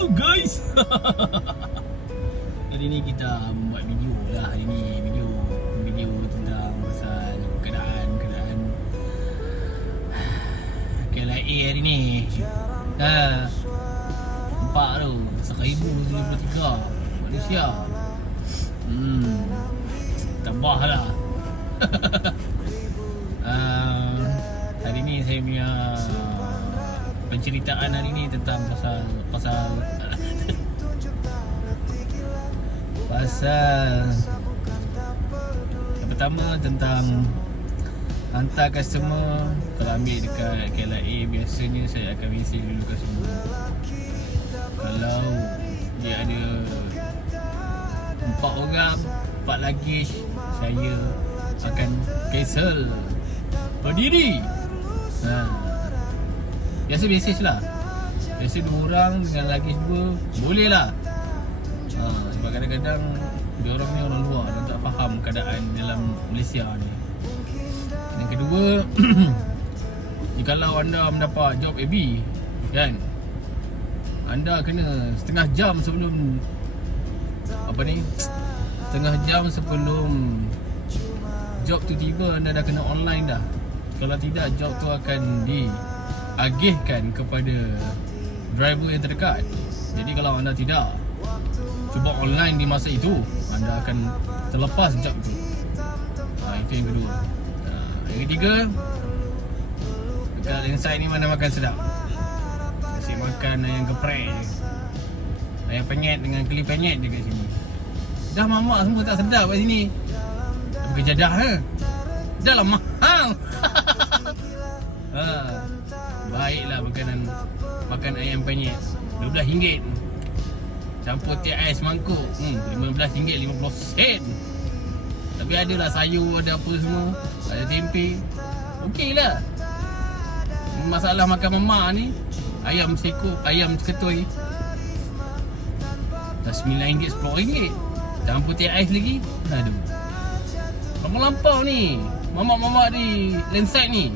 Hello guys. Hari ni kita buat video lah. Hari ni video tentang pasal keadaan KLIA hari ni. Nampak tu 1,093 Malaysia. Tambah lah. Hari ni saya punya penceritaan hari ni tentang pasal yang pertama tentang hantar customer. Kalau ambil dekat KLIA, biasanya saya akan mesej dulu customer. Kalau dia ada 4 orang 4 luggage, saya akan cancel berdiri. Biasa mesej lah. Biasa 2 orang dengan luggage 2 boleh lah. Sebab kadang-kadang dia orang ni orang luar, dia tak faham keadaan dalam Malaysia ni. Yang kedua, jikalau anda mendapat job AB kan, anda kena setengah jam sebelum setengah jam sebelum job tu tiba, anda dah kena online dah. Kalau tidak, job tu akan diagihkan kepada driver yang terdekat. Jadi kalau anda tidak cuba online di masa itu, anda akan terlepas job tu. Itu yang kedua. Yang ketiga, dekat inside ni mana makan sedap. Asyik makan ayam geprek je, ayam penyet dengan keli penyet je kat sini. Dah mamak semua tak sedap kat sini. Tapi kejadah dah lah mahal. Baiklah makan ayam penyet RM12, campur teh ais mangkuk RM15.50. Tapi adalah sayur, ada apa semua, ada tempe. Okey lah. Masalah makan mamak ni, ayam sekor, ayam seketoi dah RM9, RM10, campur teh ais lagi. Aduh, lampau ni mamak-mamak di landside ni.